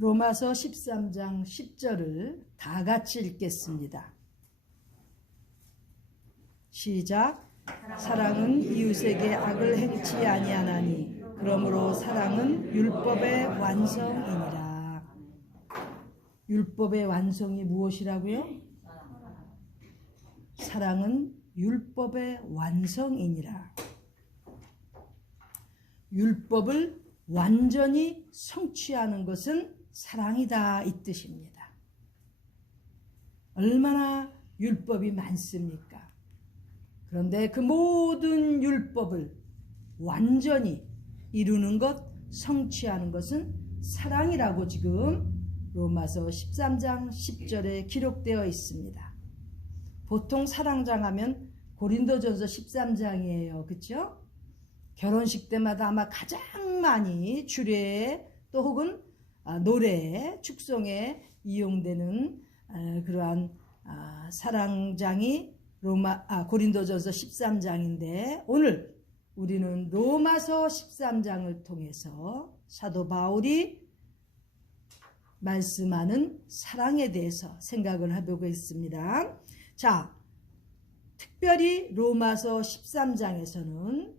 로마서 13장 10절을 다 같이 읽겠습니다. 시작. 사랑은 이웃에게 악을 행치 아니하나니 그러므로 사랑은 율법의 완성이니라. 율법의 완성이 무엇이라고요? 사랑은 율법의 완성이니라. 율법을 완전히 성취하는 것은 사랑이다 이 뜻입니다. 얼마나 율법이 많습니까? 그런데 그 모든 율법을 완전히 이루는 것, 성취하는 것은 사랑이라고 지금 로마서 13장 10절에 기록되어 있습니다. 보통 사랑장 하면 고린도전서 13장이에요. 그렇죠? 결혼식 때마다 아마 가장 많이 주례에 또 혹은 노래에 축성에 이용되는 그러한 사랑장이 고린도전서 13장인데 오늘 우리는 로마서 13장을 통해서 사도 바울이 말씀하는 사랑에 대해서 생각을 해보겠습니다. 자, 특별히 로마서 13장에서는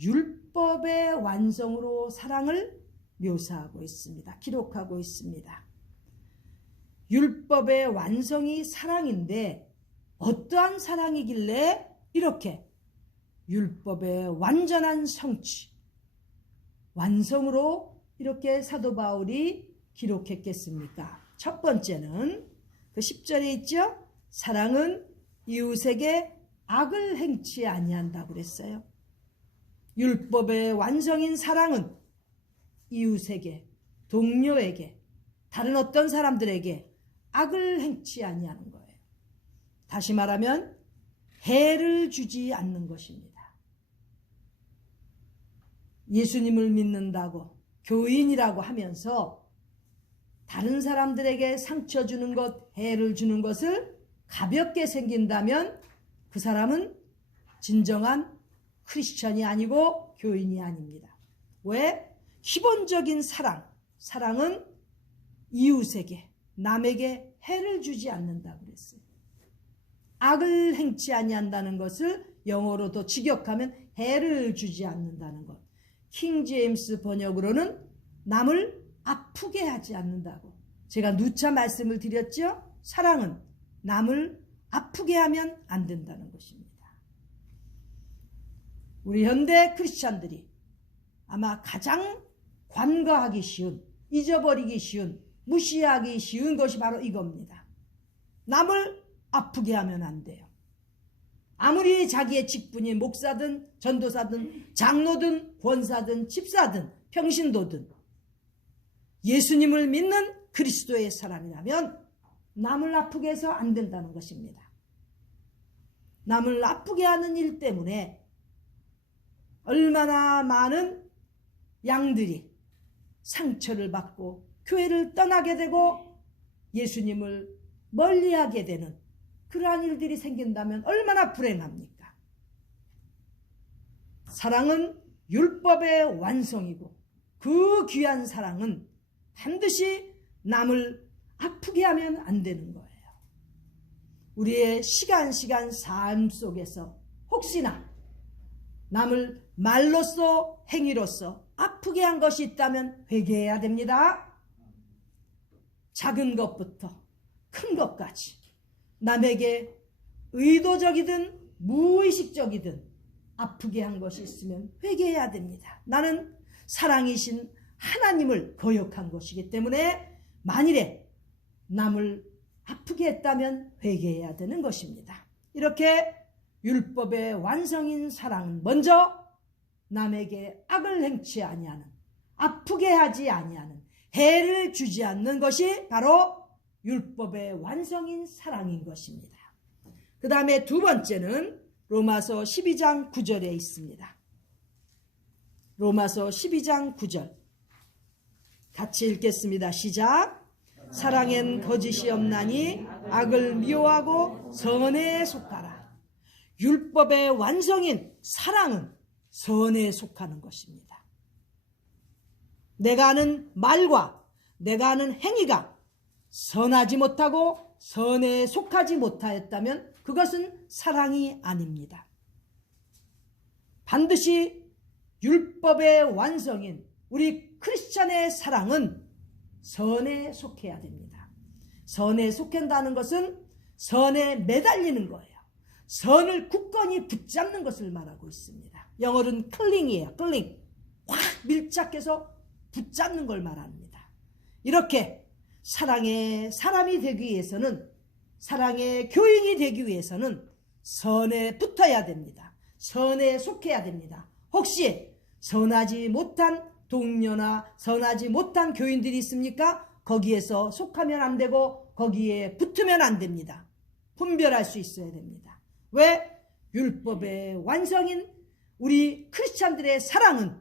율법의 완성으로 사랑을 묘사하고 있습니다. 기록하고 있습니다. 율법의 완성이 사랑인데 어떠한 사랑이길래 이렇게 율법의 완전한 성취, 완성으로 이렇게 사도 바울이 기록했겠습니까? 첫 번째는 그 10절에 있죠? 사랑은 이웃에게 악을 행치 아니한다고 그랬어요. 율법의 완성인 사랑은 이웃에게, 동료에게, 다른 어떤 사람들에게 악을 행치 아니하는 거예요. 다시 말하면 해를 주지 않는 것입니다. 예수님을 믿는다고 교인이라고 하면서 다른 사람들에게 상처 주는 것, 해를 주는 것을 가볍게 생긴다면 그 사람은 진정한 크리스천이 아니고 교인이 아닙니다. 왜? 기본적인 사랑은 이웃에게, 남에게 해를 주지 않는다고 그랬어요. 악을 행치 아니한다는 것을 영어로 더 직역하면 해를 주지 않는다는 것. 킹 제임스 번역으로는 남을 아프게 하지 않는다고. 제가 누차 말씀을 드렸죠? 사랑은 남을 아프게 하면 안 된다는 것입니다. 우리 현대 크리스찬들이 아마 가장 관과하기 쉬운, 잊어버리기 쉬운, 무시하기 쉬운 것이 바로 이겁니다. 남을 아프게 하면 안 돼요. 아무리 자기의 직분이 목사든 전도사든 장로든 권사든 집사든 평신도든 예수님을 믿는 그리스도의 사람이라면 남을 아프게 해서 안 된다는 것입니다. 남을 아프게 하는 일 때문에 얼마나 많은 양들이 상처를 받고 교회를 떠나게 되고 예수님을 멀리하게 되는 그러한 일들이 생긴다면 얼마나 불행합니까? 사랑은 율법의 완성이고 그 귀한 사랑은 반드시 남을 아프게 하면 안 되는 거예요. 우리의 시간 삶 속에서 혹시나 남을 말로써 행위로써 아프게 한 것이 있다면 회개해야 됩니다. 작은 것부터 큰 것까지 남에게 의도적이든 무의식적이든 아프게 한 것이 있으면 회개해야 됩니다. 나는 사랑이신 하나님을 거역한 것이기 때문에 만일에 남을 아프게 했다면 회개해야 되는 것입니다. 이렇게 율법의 완성인 사랑은 먼저 남에게 악을 행치 아니하는, 아프게 하지 아니하는, 해를 주지 않는 것이 바로 율법의 완성인 사랑인 것입니다. 그 다음에 두 번째는 로마서 12장 9절에 있습니다. 로마서 12장 9절 같이 읽겠습니다. 시작. 사랑엔 거짓이 없나니 악을 미워하고 선에 속하라. 율법의 완성인 사랑은 선에 속하는 것입니다. 내가 하는 말과 내가 하는 행위가 선하지 못하고 선에 속하지 못하였다면 그것은 사랑이 아닙니다. 반드시 율법의 완성인 우리 크리스찬의 사랑은 선에 속해야 됩니다. 선에 속한다는 것은 선에 매달리는 거예요. 선을 굳건히 붙잡는 것을 말하고 있습니다. 영어로는 클링이에요. 클링. 확 밀착해서 붙잡는 걸 말합니다. 이렇게 사랑의 사람이 되기 위해서는, 사랑의 교인이 되기 위해서는 선에 붙어야 됩니다. 선에 속해야 됩니다. 혹시 선하지 못한 동료나 선하지 못한 교인들이 있습니까? 거기에서 속하면 안 되고 거기에 붙으면 안 됩니다. 분별할 수 있어야 됩니다. 왜? 율법의 완성인 우리 크리스찬들의 사랑은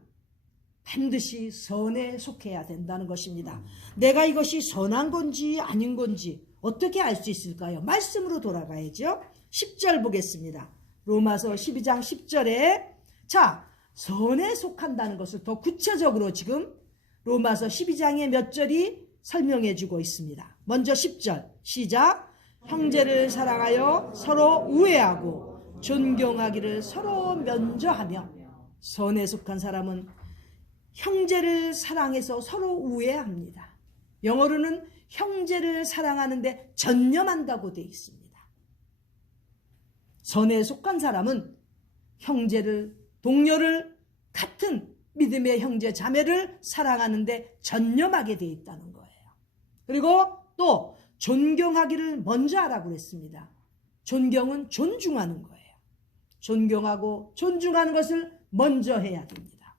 반드시 선에 속해야 된다는 것입니다. 내가 이것이 선한 건지 아닌 건지 어떻게 알 수 있을까요? 말씀으로 돌아가야죠. 10절 보겠습니다. 로마서 12장 10절에 자, 선에 속한다는 것을 더 구체적으로 지금 로마서 12장의 몇 절이 설명해 주고 있습니다. 먼저 10절 시작. 형제를 사랑하여 서로 우애하고 존경하기를 서로 면조하며. 선에 속한 사람은 형제를 사랑해서 서로 우애합니다. 영어로는 형제를 사랑하는데 전념한다고 되어 있습니다. 선에 속한 사람은 형제를, 동료를, 같은 믿음의 형제 자매를 사랑하는데 전념하게 되어 있다는 거예요. 그리고 또 존경하기를 먼저 하라고 그랬습니다. 존경은 존중하는 거예요. 존경하고 존중하는 것을 먼저 해야 됩니다.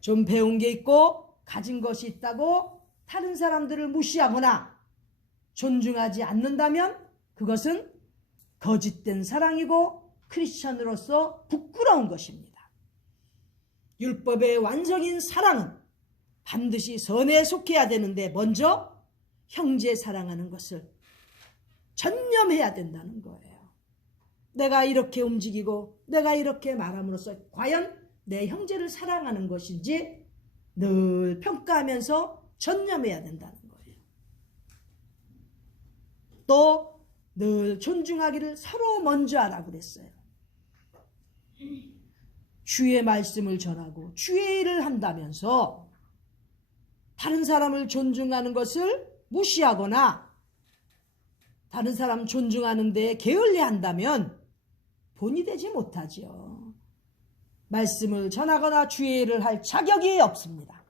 좀 배운 게 있고 가진 것이 있다고 다른 사람들을 무시하거나 존중하지 않는다면 그것은 거짓된 사랑이고 크리스천으로서 부끄러운 것입니다. 율법의 완성인 사랑은 반드시 선에 속해야 되는데 먼저 형제 사랑하는 것을 전념해야 된다는 거예요. 내가 이렇게 움직이고 내가 이렇게 말함으로써 과연 내 형제를 사랑하는 것인지 늘 평가하면서 전념해야 된다는 거예요. 또 늘 존중하기를 서로 먼저 하라고 그랬어요. 주의 말씀을 전하고 주의 일을 한다면서 다른 사람을 존중하는 것을 무시하거나 다른 사람 존중하는 데 게을리한다면 본이 되지 못하지요. 말씀을 전하거나 주의 일을 할 자격이 없습니다.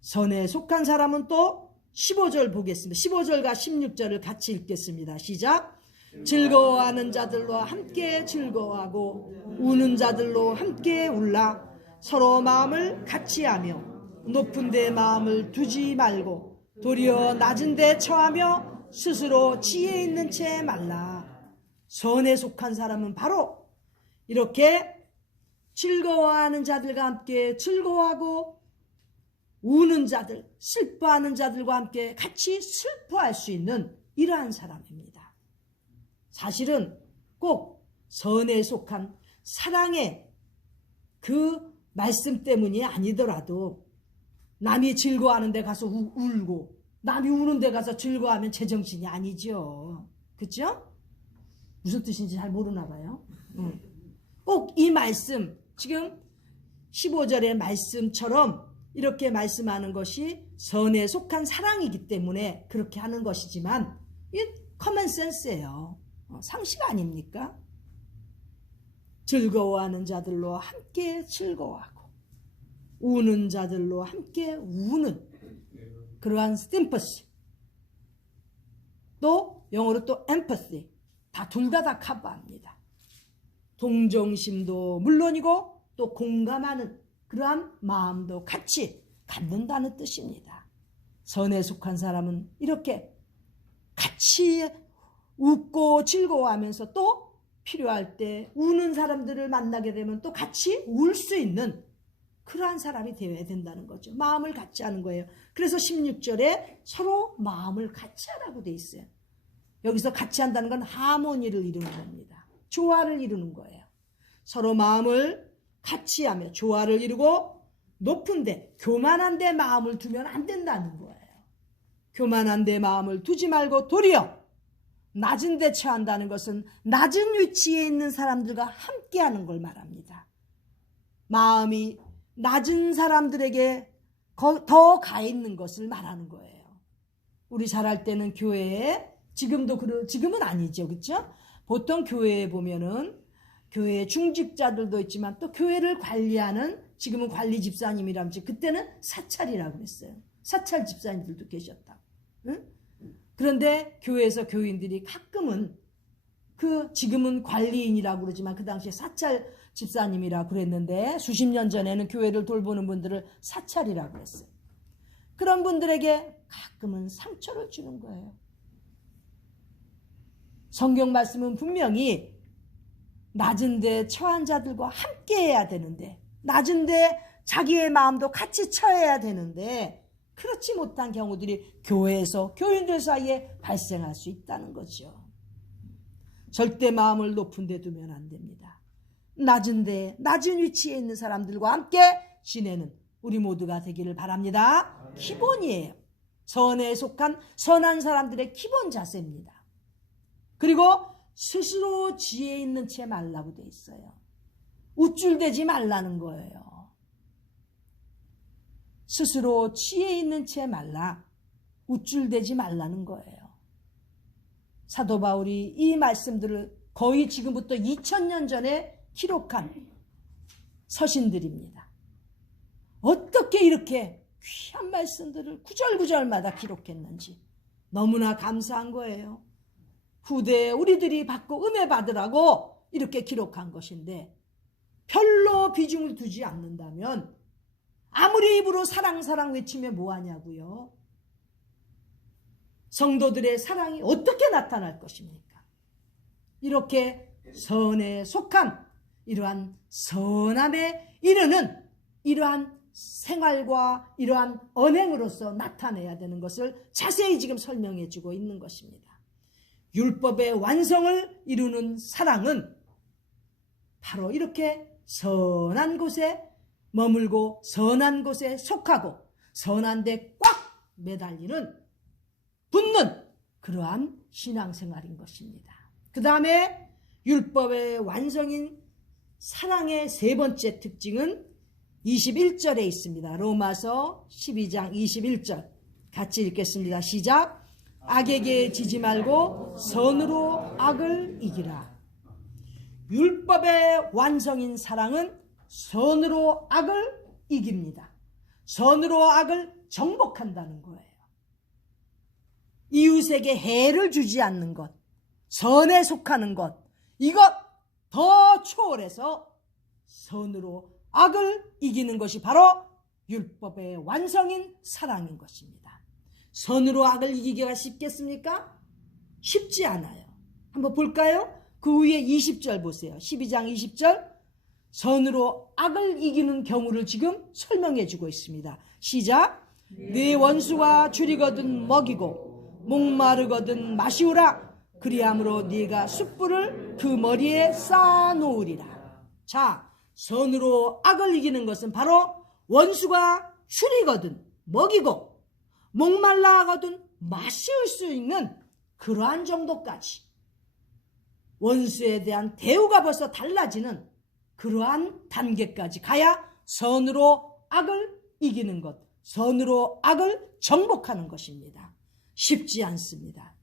선에 속한 사람은 또 15절 보겠습니다. 15절과 16절을 같이 읽겠습니다. 시작. 즐거워하는 자들과 함께 즐거워하고 우는 자들로 함께 울라. 서로 마음을 같이 하며 높은 데 마음을 두지 말고 도리어 낮은 데 처하며 스스로 지혜 있는 채 말라. 선에 속한 사람은 바로 이렇게 즐거워하는 자들과 함께 즐거워하고 우는 자들, 슬퍼하는 자들과 함께 같이 슬퍼할 수 있는 이러한 사람입니다. 사실은 꼭 선에 속한 사랑의 그 말씀 때문이 아니더라도 남이 즐거워하는 데 가서 울고 남이 우는 데 가서 즐거워하면 제정신이 아니죠. 그렇죠? 무슨 뜻인지 잘 모르나 봐요. 꼭 이 말씀, 지금 15절의 말씀처럼 이렇게 말씀하는 것이 선에 속한 사랑이기 때문에 그렇게 하는 것이지만 이 커먼 센스예요. 상식 아닙니까? 즐거워하는 자들로 함께 즐거워하고 우는 자들로 함께 우는 그러한 심퍼시, 또 영어로 또 empathy, 다 둘 다 커버합니다. 동정심도 물론이고 또 공감하는 그러한 마음도 같이 갖는다는 뜻입니다. 선에 속한 사람은 이렇게 같이 웃고 즐거워하면서 또 필요할 때 우는 사람들을 만나게 되면 또 같이 울 수 있는 그러한 사람이 되어야 된다는 거죠. 마음을 같이 하는 거예요. 그래서 16절에 서로 마음을 같이 하라고 돼 있어요. 여기서 같이 한다는 건 하모니를 이루는 겁니다. 조화를 이루는 거예요. 서로 마음을 같이 하며 조화를 이루고 높은데 교만한 데 마음을 두면 안 된다는 거예요. 교만한 데 마음을 두지 말고 도리어 낮은 데 처한다는 것은 낮은 위치에 있는 사람들과 함께하는 걸 말합니다. 마음이 낮은 사람들에게 더 가 있는 것을 말하는 거예요. 우리 잘할 때는 교회에 지금은 아니죠, 그렇죠? 보통 교회에 보면은 교회 중직자들도 있지만 또 교회를 관리하는 지금은 관리 집사님이라면서 그때는 사찰이라고 그랬어요. 사찰 집사님들도 계셨다. 응? 그런데 교회에서 교인들이 가끔은 지금은 관리인이라고 그러지만 그 당시에 사찰 집사님이라고 그랬는데 수십 년 전에는 교회를 돌보는 분들을 사찰이라고 그랬어요. 그런 분들에게 가끔은 상처를 주는 거예요. 성경 말씀은 분명히 낮은 데 처한 자들과 함께 해야 되는데, 낮은 데 자기의 마음도 같이 처해야 되는데 그렇지 못한 경우들이 교회에서 교인들 사이에 발생할 수 있다는 거죠. 절대 마음을 높은 데 두면 안 됩니다. 낮은 위치에 있는 사람들과 함께 지내는 우리 모두가 되기를 바랍니다. 기본이에요. 선에 속한 선한 사람들의 기본 자세입니다. 그리고 스스로 지혜 있는 채 말라고 돼 있어요. 우쭐대지 말라는 거예요. 스스로 지혜 있는 채 말라. 우쭐대지 말라는 거예요. 사도 바울이 이 말씀들을 거의 지금부터 2000년 전에 기록한 서신들입니다. 어떻게 이렇게 귀한 말씀들을 구절구절마다 기록했는지 너무나 감사한 거예요. 후대에 우리들이 받고 은혜 받으라고 이렇게 기록한 것인데 별로 비중을 두지 않는다면 아무리 입으로 사랑 외치면 뭐하냐고요. 성도들의 사랑이 어떻게 나타날 것입니까? 이렇게 선에 속한 이러한 선함에 이르는 이러한 생활과 이러한 언행으로서 나타내야 되는 것을 자세히 지금 설명해 주고 있는 것입니다. 율법의 완성을 이루는 사랑은 바로 이렇게 선한 곳에 머물고 선한 곳에 속하고 선한 데 꽉 매달리는 붙는 그러한 신앙생활인 것입니다. 그 다음에 율법의 완성인 사랑의 세 번째 특징은 21절에 있습니다. 로마서 12장 21절 같이 읽겠습니다. 시작. 악에게 지지 말고 선으로 악을 이기라. 율법의 완성인 사랑은 선으로 악을 이깁니다. 선으로 악을 정복한다는 거예요. 이웃에게 해를 주지 않는 것, 선에 속하는 것, 이것 더 초월해서 선으로 악을 이기는 것이 바로 율법의 완성인 사랑인 것입니다. 선으로 악을 이기기가 쉽겠습니까? 쉽지 않아요. 한번 볼까요? 그 위에 20절 보세요. 12장 20절. 선으로 악을 이기는 경우를 지금 설명해 주고 있습니다. 시작. 네 원수가 줄이거든 먹이고 목마르거든 마시우라. 그리함으로 네가 숯불을 그 머리에 쌓아놓으리라. 자, 선으로 악을 이기는 것은 바로 원수가 줄이거든 먹이고 목말라 하거든 마실 수 있는 그러한 정도까지 원수에 대한 대우가 벌써 달라지는 그러한 단계까지 가야 선으로 악을 이기는 것, 선으로 악을 정복하는 것입니다. 쉽지 않습니다.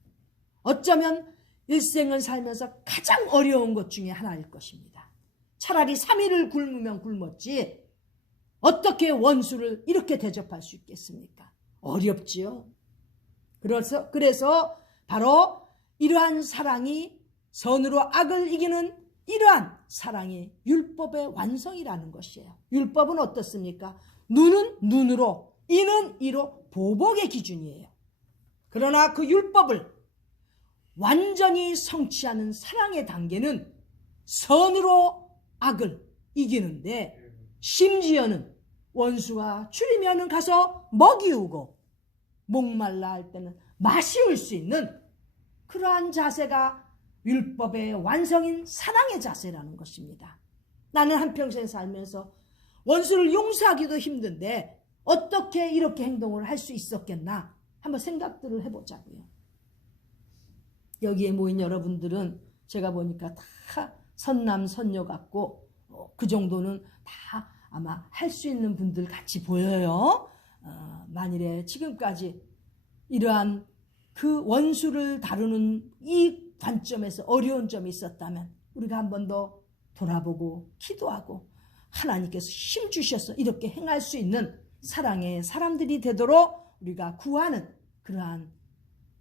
어쩌면 일생을 살면서 가장 어려운 것 중에 하나일 것입니다. 차라리 3일을 굶으면 굶었지 어떻게 원수를 이렇게 대접할 수 있겠습니까? 어렵지요. 그래서 바로 이러한 사랑이 선으로 악을 이기는 이러한 사랑이 율법의 완성이라는 것이에요. 율법은 어떻습니까? 눈은 눈으로, 이는 이로 보복의 기준이에요. 그러나 그 율법을 완전히 성취하는 사랑의 단계는 선으로 악을 이기는데 심지어는 원수가 줄이면은 가서 먹이우고 목말라 할 때는 마시울 수 있는 그러한 자세가 율법의 완성인 사랑의 자세라는 것입니다. 나는 한평생 살면서 원수를 용서하기도 힘든데 어떻게 이렇게 행동을 할 수 있었겠나 한번 생각들을 해보자고요. 여기에 모인 여러분들은 제가 보니까 다 선남 선녀 같고 그 정도는 다 아마 할 수 있는 분들 같이 보여요. 만일에 지금까지 이러한 그 원수를 다루는 이 관점에서 어려운 점이 있었다면 우리가 한 번 더 돌아보고 기도하고 하나님께서 힘 주셔서 이렇게 행할 수 있는 사랑의 사람들이 되도록 우리가 구하는 그러한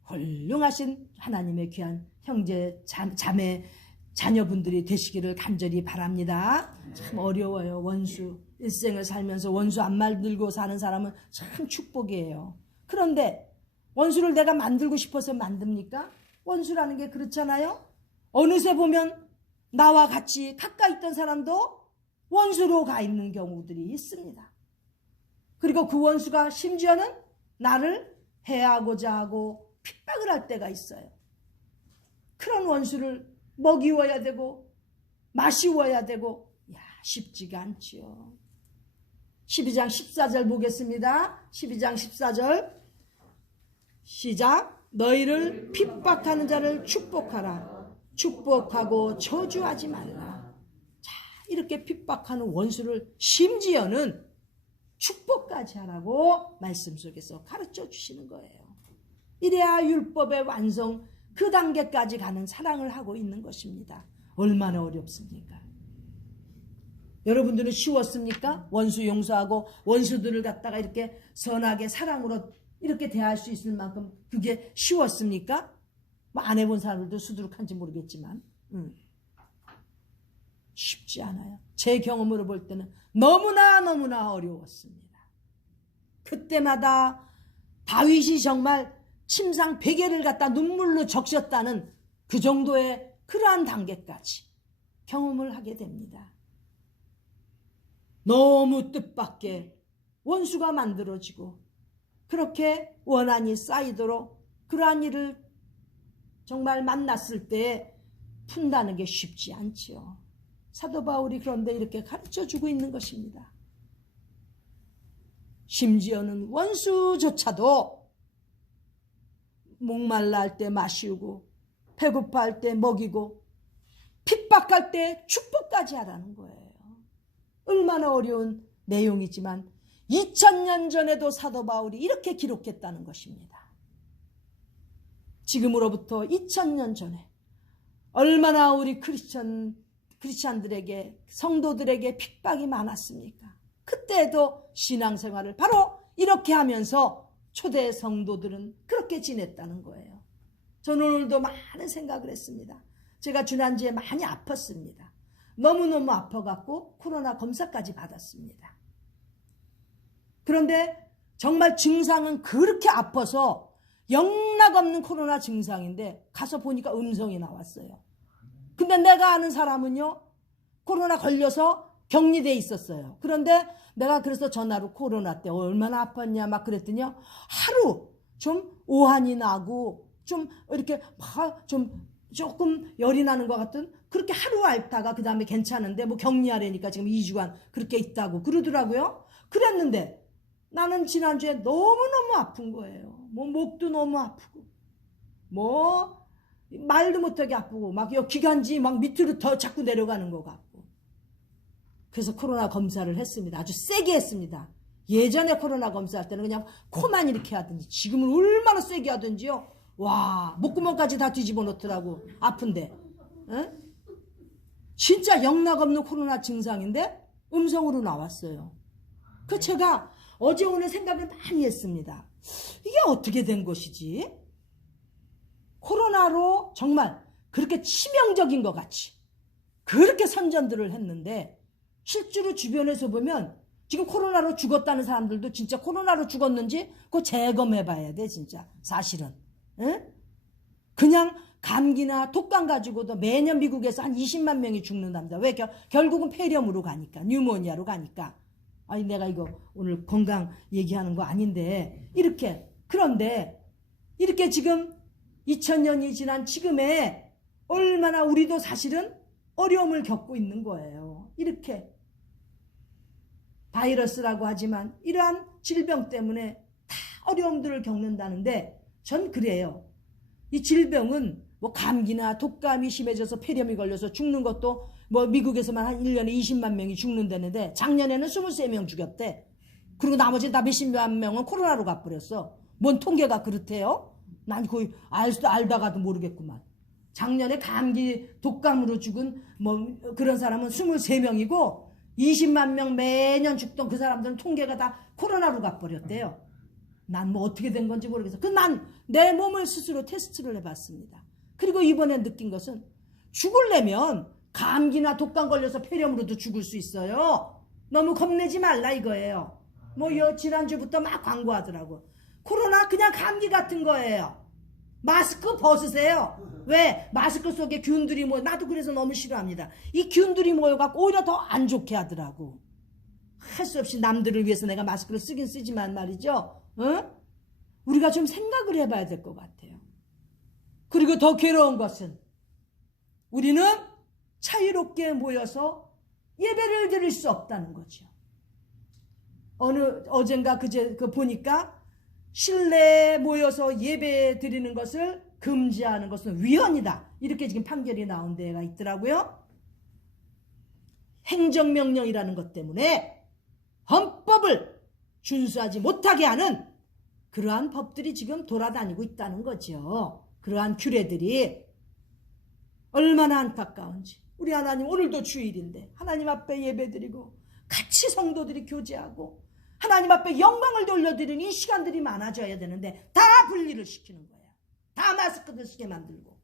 훌륭하신 하나님의 귀한 형제 자매 자녀분들이 되시기를 간절히 바랍니다. 참 어려워요. 원수 일생을 살면서 원수 안 만들고 사는 사람은 참 축복이에요. 그런데 원수를 내가 만들고 싶어서 만듭니까? 원수라는 게 그렇잖아요. 어느새 보면 나와 같이 가까이 있던 사람도 원수로 가 있는 경우들이 있습니다. 그리고 그 원수가 심지어는 나를 해하고자 하고 핍박을 할 때가 있어요. 그런 원수를 먹이워야 되고 마시워야 되고 쉽지가 않지요. 12장 14절 보겠습니다. 12장 14절 시작. 너희를 핍박하는 자를 축복하라. 축복하고 저주하지 말라. 자, 이렇게 핍박하는 원수를 심지어는 축복까지 하라고 말씀 속에서 가르쳐 주시는 거예요. 이래야 율법의 완성 그 단계까지 가는 사랑을 하고 있는 것입니다. 얼마나 어렵습니까? 여러분들은 쉬웠습니까? 원수 용서하고 원수들을 갖다가 이렇게 선하게 사랑으로 이렇게 대할 수 있을 만큼 그게 쉬웠습니까? 뭐 안 해본 사람들도 수두룩한지 모르겠지만 쉽지 않아요. 제 경험으로 볼 때는 너무나 어려웠습니다. 그때마다 다윗이 정말 침상 베개를 갖다 눈물로 적셨다는 그 정도의 그러한 단계까지 경험을 하게 됩니다. 너무 뜻밖의 원수가 만들어지고 그렇게 원한이 쌓이도록 그러한 일을 정말 만났을 때 푼다는 게 쉽지 않지요. 사도 바울이 그런데 이렇게 가르쳐주고 있는 것입니다. 심지어는 원수조차도 목말라 할 때 마시우고 배고파할 때 먹이고 핍박할 때 축복까지 하라는 거예요. 얼마나 어려운 내용이지만 2000년 전에도 사도 바울이 이렇게 기록했다는 것입니다. 지금으로부터 2000년 전에 얼마나 우리 크리스찬들에게 성도들에게 핍박이 많았습니까? 그때도 신앙생활을 바로 이렇게 하면서 초대 성도들은 그렇게 지냈다는 거예요. 저는 오늘도 많은 생각을 했습니다. 제가 지난주에 많이 아팠습니다. 너무너무 아파갖고 코로나 검사까지 받았습니다. 그런데 정말 증상은 그렇게 아파서 영락없는 코로나 증상인데 가서 보니까 음성이 나왔어요. 근데 내가 아는 사람은요 코로나 걸려서 격리돼 있었어요. 그런데 내가 그래서 전화로 코로나 때 얼마나 아팠냐 막 그랬더니요 하루 좀 오한이 나고 좀 이렇게 좀 조금 열이 나는 것 같은 그렇게 하루 앓다가 그 다음에 괜찮은데 뭐 격리하려니까 지금 2주간 그렇게 있다고 그러더라고요. 그랬는데 나는 지난주에 너무너무 아픈 거예요. 뭐 목도 너무 아프고 뭐 말도 못하게 아프고 막 기관지 막 밑으로 더 자꾸 내려가는 것 같고 그래서 코로나 검사를 했습니다. 아주 세게 했습니다. 예전에 코로나 검사할 때는 그냥 코만 이렇게 하든지 지금은 얼마나 세게 하든지요. 와 목구멍까지 다 뒤집어 놓더라고. 아픈데 에? 진짜 영락없는 코로나 증상인데 음성으로 나왔어요. 그 제가 어제 오늘 생각을 많이 했습니다. 이게 어떻게 된 것이지? 코로나로 정말 그렇게 치명적인 것 같이 그렇게 선전들을 했는데 실제로 주변에서 보면 지금 코로나로 죽었다는 사람들도 진짜 코로나로 죽었는지 그거 재검해 봐야 돼 진짜 사실은. 에? 그냥 감기나 독감 가지고도 매년 미국에서 한 20만 명이 죽는답니다. 왜? 결국은 폐렴으로 가니까 뉴모니아로 가니까. 아니 내가 이거 오늘 건강 얘기하는 거 아닌데 이렇게 그런데 이렇게 지금 2000년이 지난 지금에 얼마나 우리도 사실은 어려움을 겪고 있는 거예요. 이렇게 바이러스라고 하지만 이러한 질병 때문에 다 어려움들을 겪는다는데 전 그래요. 이 질병은 뭐 감기나 독감이 심해져서 폐렴이 걸려서 죽는 것도 뭐 미국에서만 한 1년에 20만 명이 죽는다는데 작년에는 23명 죽였대. 그리고 나머지 다 몇십만 명은 코로나로 가버렸어. 뭔 통계가 그렇대요? 난 거의 알다가도 모르겠구만. 작년에 감기 독감으로 죽은 뭐 그런 사람은 23명이고 20만 명 매년 죽던 그 사람들은 통계가 다 코로나로 가버렸대요. 난 뭐 어떻게 된 건지 모르겠어. 난 내 몸을 스스로 테스트를 해봤습니다. 그리고 이번에 느낀 것은 죽으려면 감기나 독감 걸려서 폐렴으로도 죽을 수 있어요. 너무 겁내지 말라 이거예요. 뭐 지난주부터 막 광고하더라고. 코로나 그냥 감기 같은 거예요. 마스크 벗으세요. 왜? 마스크 속에 균들이 모여. 나도 그래서 너무 싫어합니다. 이 균들이 모여갖고 오히려 더 안 좋게 하더라고. 할 수 없이 남들을 위해서 내가 마스크를 쓰긴 쓰지만 말이죠. 응? 우리가 좀 생각을 해봐야 될 것 같아요. 그리고 더 괴로운 것은 우리는 자유롭게 모여서 예배를 드릴 수 없다는 거죠. 어젠가 그제 보니까 실내에 모여서 예배 드리는 것을 금지하는 것은 위헌이다. 이렇게 지금 판결이 나온 데가 있더라고요. 행정명령이라는 것 때문에 헌법을 준수하지 못하게 하는 그러한 법들이 지금 돌아다니고 있다는 거죠. 그러한 규례들이 얼마나 안타까운지. 우리 하나님 오늘도 주일인데 하나님 앞에 예배드리고 같이 성도들이 교제하고 하나님 앞에 영광을 돌려드리는 이 시간들이 많아져야 되는데 다 분리를 시키는 거예요. 다 마스크를 쓰게 만들고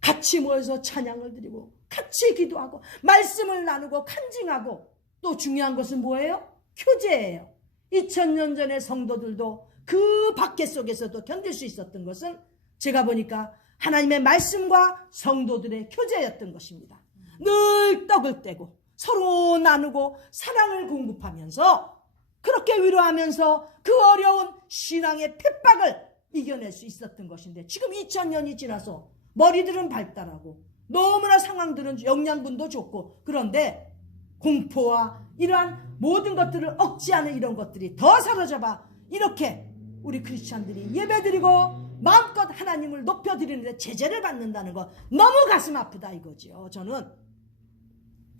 같이 모여서 찬양을 드리고 같이 기도하고 말씀을 나누고 간증하고 또 중요한 것은 뭐예요? 교제예요. 2000년 전의 성도들도 그 밖에 속에서도 견딜 수 있었던 것은 제가 보니까 하나님의 말씀과 성도들의 교제였던 것입니다. 늘 떡을 떼고 서로 나누고 사랑을 공급하면서 그렇게 위로하면서 그 어려운 신앙의 핍박을 이겨낼 수 있었던 것인데 지금 2000년이 지나서 머리들은 발달하고 너무나 상황들은 영양분도 좋고 그런데 공포와 이러한 모든 것들을 억제하는 이런 것들이 더 사로잡아 이렇게 우리 크리스찬들이 예배드리고 마음껏 하나님을 높여드리는데 제재를 받는다는 거 너무 가슴 아프다 이거지요. 저는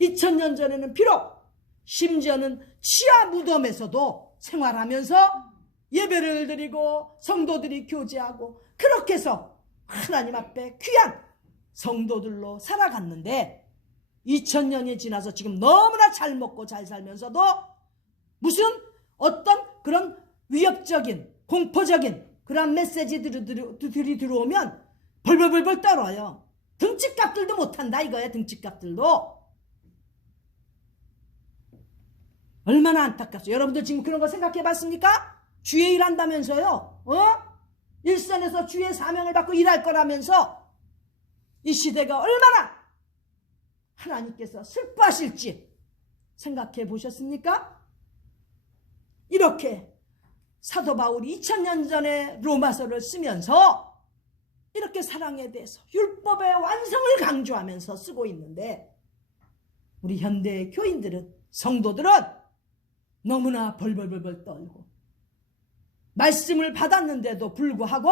2000년 전에는 비록 심지어는 지하 무덤에서도 생활하면서 예배를 드리고 성도들이 교제하고 그렇게 해서 하나님 앞에 귀한 성도들로 살아갔는데 2000년이 지나서 지금 너무나 잘 먹고 잘 살면서도 무슨 어떤 그런 위협적인 공포적인 그런 메시지들이 들어오면 벌벌벌벌 떨어요. 등치값들도 못한다 이거야. 등치값들도. 얼마나 안타깝죠. 여러분들 지금 그런 거 생각해 봤습니까? 주의 일 한다면서요. 일선에서 주의 사명을 받고 일할 거라면서 이 시대가 얼마나 하나님께서 슬퍼하실지 생각해 보셨습니까? 이렇게 사도 바울이 2000년 전에 로마서를 쓰면서 이렇게 사랑에 대해서 율법의 완성을 강조하면서 쓰고 있는데 우리 현대 교인들은 성도들은 너무나 벌벌벌벌 떨고 말씀을 받았는데도 불구하고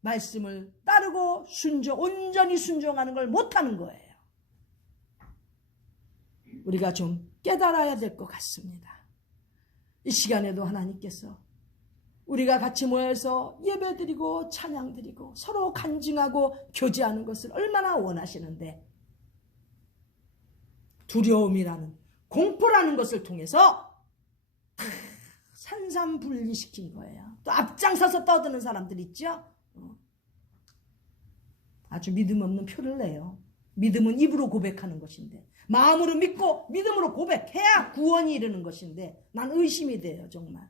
말씀을 따르고 온전히 순종하는 걸 못하는 거예요. 우리가 좀 깨달아야 될 것 같습니다. 이 시간에도 하나님께서 우리가 같이 모여서 예배드리고 찬양드리고 서로 간증하고 교제하는 것을 얼마나 원하시는데 두려움이라는 공포라는 것을 통해서 산산분리시킨 거예요. 또 앞장서서 떠드는 사람들 있죠? 아주 믿음 없는 표를 내요. 믿음은 입으로 고백하는 것인데 마음으로 믿고 믿음으로 고백해야 구원이 이르는 것인데 난 의심이 돼요. 정말.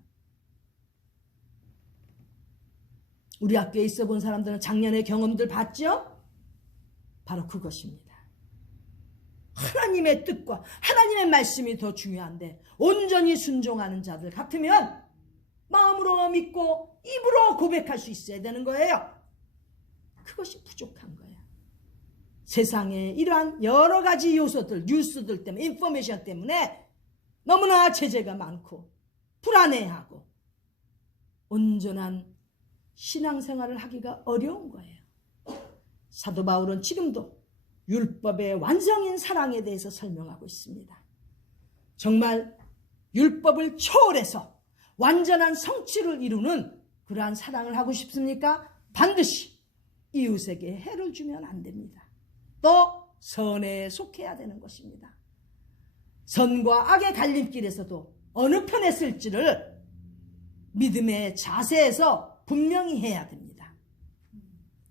우리 학교에 있어 본 사람들은 작년의 경험들 봤죠? 바로 그것입니다. 하나님의 뜻과 하나님의 말씀이 더 중요한데 온전히 순종하는 자들 같으면 마음으로 믿고 입으로 고백할 수 있어야 되는 거예요. 그것이 부족한 거예요. 세상에 이러한 여러 가지 요소들, 뉴스들 때문에, 인포메이션 때문에 너무나 제재가 많고 불안해하고 온전한 신앙생활을 하기가 어려운 거예요. 사도 바울은 지금도 율법의 완성인 사랑에 대해서 설명하고 있습니다. 정말 율법을 초월해서 완전한 성취를 이루는 그러한 사랑을 하고 싶습니까? 반드시 이웃에게 해를 주면 안 됩니다. 또 선에 속해야 되는 것입니다. 선과 악의 갈림길에서도 어느 편에 쓸지를 믿음의 자세에서 분명히 해야 됩니다.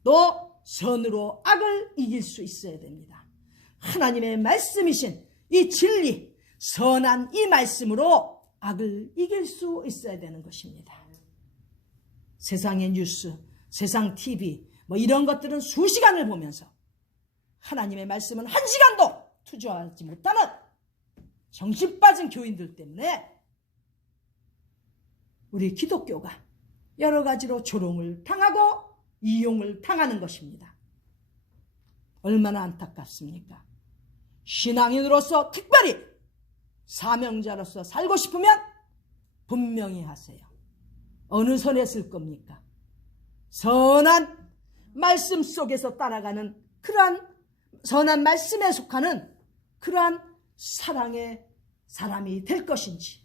또 선으로 악을 이길 수 있어야 됩니다. 하나님의 말씀이신 이 진리, 선한 이 말씀으로 악을 이길 수 있어야 되는 것입니다. 세상의 뉴스, 세상 TV 이런 것들은 수시간을 보면서 하나님의 말씀은 1시간도 투자하지 못하는 정신 빠진 교인들 때문에 우리 기독교가 여러 가지로 조롱을 당하고 이용을 당하는 것입니다. 얼마나 안타깝습니까? 신앙인으로서 특별히 사명자로서 살고 싶으면 분명히 하세요. 어느 선에 쓸 겁니까? 선한 말씀 속에서 따라가는 그러한 선한 말씀에 속하는 그러한 사랑의 사람이 될 것인지,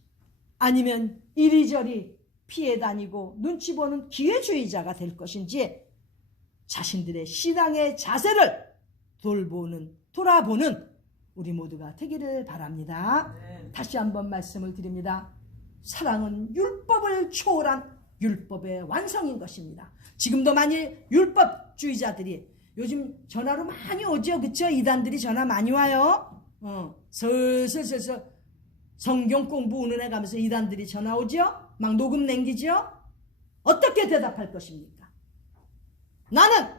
아니면 이리저리 피해 다니고 눈치 보는 기회주의자가 될 것인지 자신들의 신앙의 자세를 돌아보는 우리 모두가 되기를 바랍니다. 다시 한번 말씀을 드립니다. 사랑은 율법을 초월한 율법의 완성인 것입니다. 지금도 만일 율법주의자들이 요즘 전화로 많이 오죠. 그쵸? 이단들이 전화 많이 와요. 슬슬 성경 공부 은은해 가면서 이단들이 전화 오죠. 막 녹음 남기죠. 어떻게 대답할 것입니까? 나는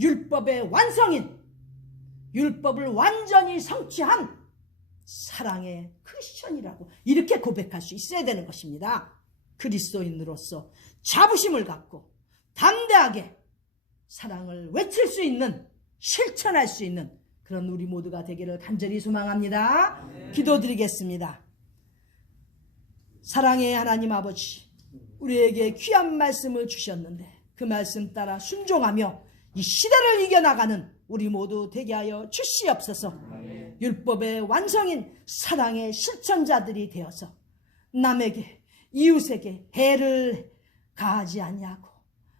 율법의 완성인, 율법을 완전히 성취한 사랑의 크리스천이라고 이렇게 고백할 수 있어야 되는 것입니다. 그리스도인으로서 자부심을 갖고 담대하게 사랑을 외칠 수 있는, 실천할 수 있는 그런 우리 모두가 되기를 간절히 소망합니다. 기도드리겠습니다. 사랑의 하나님 아버지, 우리에게 귀한 말씀을 주셨는데 그 말씀 따라 순종하며 이 시대를 이겨나가는 우리 모두 되게 하여 주시옵소서. 율법의 완성인 사랑의 실천자들이 되어서 남에게, 이웃에게 해를 가하지 아니하고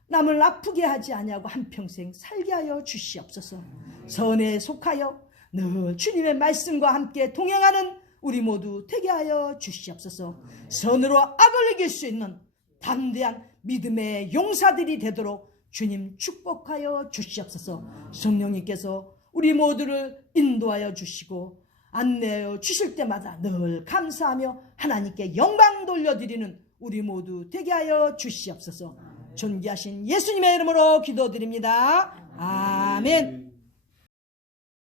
남을 아프게 하지 아니하고 한평생 살게 하여 주시옵소서. 선에 속하여 늘 주님의 말씀과 함께 동행하는 우리 모두 되게 하여 주시옵소서. 선으로 악을 이길 수 있는 담대한 믿음의 용사들이 되도록 주님 축복하여 주시옵소서. 성령님께서 우리 모두를 인도하여 주시고 안내하여 주실 때마다 늘 감사하며 하나님께 영광 돌려드리는 우리 모두 되게 하여 주시옵소서. 존귀하신 예수님의 이름으로 기도드립니다. 아멘.